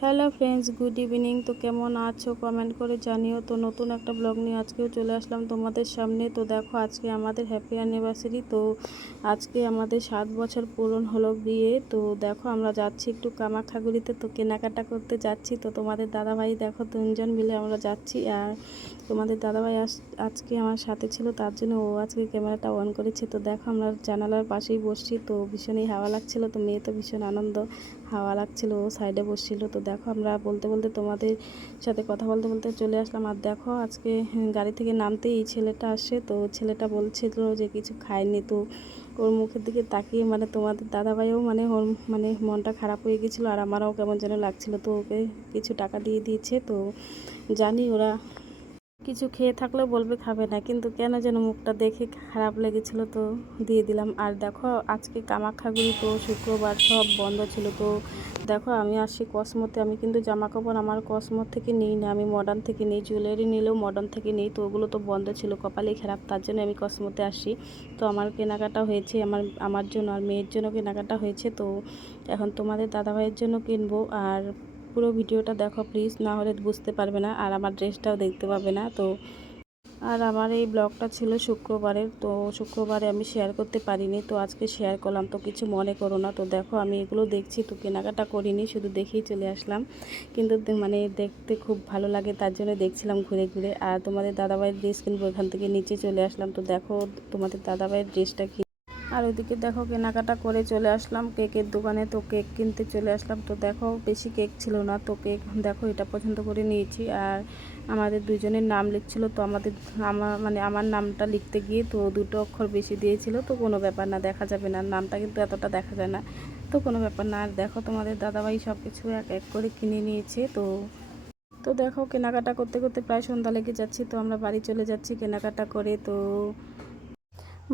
Hello friends good evening তো কেমন আছো? কমেন্ট করে জানিও। তো নতুন একটা ব্লগ নিয়ে আজকেও চলে আসলাম তোমাদের সামনে। তো দেখো, আজকে আমাদের হ্যাপি অ্যানিভার্সারি তো আজকে আমাদের সাত বছর পূরণ হলো বিয়ে। তো দেখো, আমরা যাচ্ছি একটু কামাখাগুড়িতে তো কেনাকাটা করতে যাচ্ছি। তো তোমাদের দাদাভাই দেখো, তিনজন মিলে আমরা যাচ্ছি। আর তোমাদের দাদাভাই আজ- আজকে আমার সাথে ছিল। তার জন্য ও আজকে ক্যামেরাটা অন করেছে। তো দেখো, আমরা জানালার পাশেই বসছি। তো ভীষণই হাওয়া লাগছিল। তো মেয়ে তো ভীষণ আনন্দ হাওয়া লাগছিল, ও সাইডে বসছিল। তো দেখো, আমরা বলতে বলতে তোমাদের সাথে কথা বলতে বলতে চলে আসলাম। আর দেখো, আজকে গাড়ি থেকে নামতেই এই ছেলেটা আসে তো ছেলেটা বলছিল যে কিছু খায়নি। তো ওর মুখের দিকে তাকিয়ে মানে তোমাদের দাদাভাইও মানে ওর মানে মনটা খারাপ হয়ে গেছিল। আর আমারও কেমন যেন লাগছিল। তো ওকে কিছু টাকা দিয়ে দিয়েছে। তো জানি ওরা কিছু খেয়ে থাকলেও বলবে খাবে না, কিন্তু কেন যেন মুখটা দেখে খারাপ লেগেছিল তো দিয়ে দিলাম। আর দেখো, আজকে কামাখ্যাগুলি তো শুক্রবার সব বন্ধ ছিল তো। দেখো, আমি আসি কসমোতে, আমি কিন্তু জামা কাপড় আমার কসমো থেকে নিই না, আমি মডার্ন থেকে নিই জুয়েলারি নিলেও মডার্ন থেকে নিই, তো ওগুলো তো বন্ধ ছিল, কপালেই খারাপ, তার জন্য আমি কসমোতে আসি। তো আমার কেনাকাটা হয়েছে, আমার আমার জন্য, আর মেয়ের জন্য কেনাকাটা হয়েছে, তো এখন তোমাদের দাদাভাইয়ের জন্য কিনবো, আর পুরো ভিডিওটা দেখো প্লিজ, না হলে বুঝতে পারবে না আর আমার ড্রেসটাও দেখতে পাবে না, তো আর আমার এই ব্লগটা ছিল শুক্রবারের, তো শুক্রবারে আমি শেয়ার করতে পারিনি, তো আজকে শেয়ার করলাম, তো কিছু মনে করো না, তো দেখো আমি এগুলো দেখছি, তো কেনাকাটা করিনি, শুধু দেখেই চলে আসলাম, কিন্তু মানে দেখতে খুব ভালো লাগে, তার জন্য দেখছিলাম ঘুরে ঘুরে, আর তোমাদের দাদাভাইয়ের ড্রেস কিনবো, এখান থেকে নিচে চলে আসলাম, তো দেখো তোমাদের দাদাভাইয়ের ড্রেসটা কি আর ওইদিকে দেখো কেনাকাটা করে চলে আসলাম, কেকের দোকানে তো কেক কিনতে চলে আসলাম। তো দেখো বেশি কেক ছিল না, তো কেক দেখো এটা পছন্দ করে নিয়েছি। আর আমাদের দুজনের নাম লিখছিল, তো আমাদের আমার মানে আমার নামটা লিখতে গিয়ে তো দুটো অক্ষর বেশি দিয়েছিল, তো কোনো ব্যাপার না, দেখা যাবে না। নামটা কিন্তু এতটা দেখা যায় না। তো কোনো ব্যাপার না, আর দেখো তোমাদের দাদাভাই সব কিছু এক এক করে কিনে নিয়েছে, তো তো দেখো কেনাকাটা করতে করতে প্রায় সন্ধ্যা লেগে যাচ্ছি, তো আমরা বাড়ি চলে যাচ্ছি কেনাকাটা করে। তো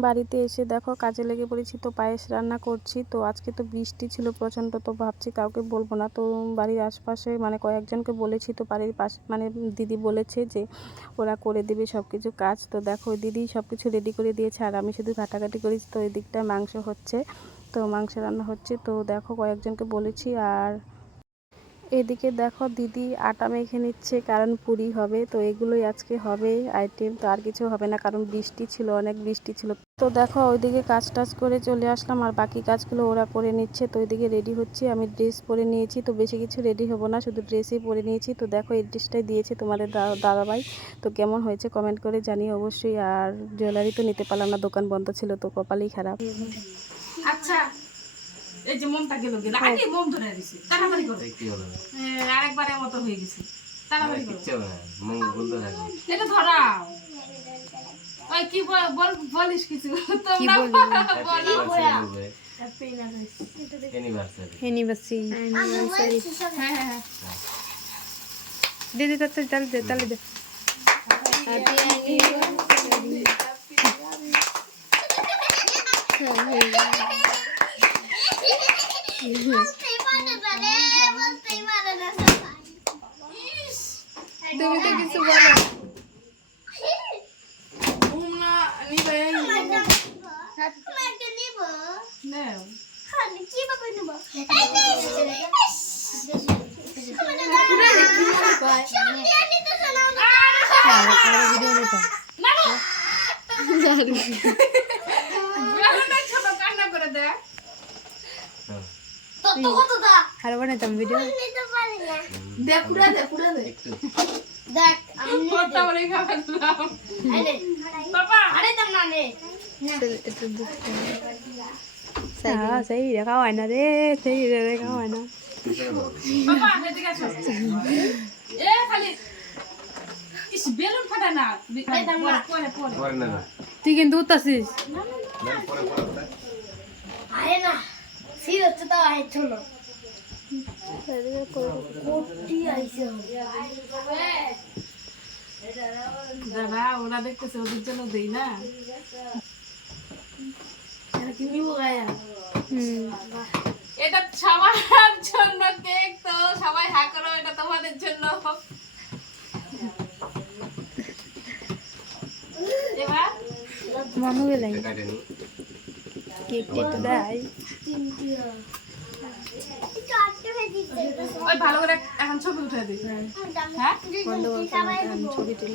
বাড়িতে এসে দেখো, কাজে লেগে পড়েছি তো, পায়েস রান্না করছি তো, আজকে তো বৃষ্টি ছিল প্রচণ্ড তো ভাবছি কাউকে বলব না। তো বাড়ির আশপাশে মানে কয়েকজনকে বলেছি তো, বাড়ির পাশে মানে দিদি বলেছে যে ওরা করে দেবে সব কিছু কাজ। তো দেখো, দিদি সব কিছু রেডি করে দিয়েছে আর আমি শুধু ঘাটাঘাটি করেছি তো এই দিকটায় মাংস হচ্ছে, তো মাংস রান্না হচ্ছে। তো দেখো, কয়েকজনকে বলেছি আর এদিকে দেখো দিদি আটা মেখে নিচ্ছে, কারণ পুরি হবে, তো এগুলোই আজকে হবে আইটেম তো আর কিছু হবে না, কারণ বৃষ্টি ছিল, অনেক বৃষ্টি ছিল। তো দেখো ওইদিকে কাজ টাজ করে চলে আসলাম, আর বাকি কাজগুলো ওরা করে নিচ্ছে, তো ওইদিকে রেডি হচ্ছে, আমি ড্রেস পরে নিয়েছি, তো বেশি কিছু রেডি হব না, শুধু ড্রেসই পরে নিয়েছি, তো দেখো এই ড্রেসটাই দিয়েছে তোমাদের দাদাভাই, তো কেমন হয়েছে কমেন্ট করে জানিয়ে অবশ্যই, আর জুয়েলারি তো নিতে পারলাম না, দোকান বন্ধ ছিল, তো কপালেই খারাপ। আচ্ছা। এই যে মমটা গেল গেল আগে মম ধরে দিছে তাড়াতাড়ি করো? হ্যাঁ, আরেকবারের মতো হয়ে গেছে। তাড়াতাড়ি করো। মঙ্গল বলতে থাকবে এটা ধরাও। ওই কি বল- বল- বলিস কিছু? তোমরা বলো। হ্যাপি অ্যানিভার্সারি অ্যানিভার্সারি হ্যাঁ। হ্যাঁ হ্যাঁ দে দে তাড়াতাড়ি তাহলে দে তাহলে দে। তুমি তো কিছু বলো। নিবে নাও। ভিডিও নিতাম করে বানাইতাম ভিডিও দেখ পুরা দে পুরা দে একটু। কত বলে খাবার দাও। বাবা একটু দুধ হ্যাঁ সেই রেখা হয় না। রে সেই রেখা হয় না। কিসের বাবা এদিকে আসো। এ খালি। ইস বেলুন ফাটা না। পরে পরে পরে। পরে না না। তুই কিন্তু উঠতাছিস না, পরে পরে দাদা ওরা দেখতেছে ওদের জন্য দেই না। এটা কি হুম এটা সবার জন্য কেক তো সবাই হা করো এটা তোমাদের জন্য। এবার? মানু কেক টেক দেয় ভালো করে এখন ছবি উঠে দিই হ্যাঁ? ছবি তুলে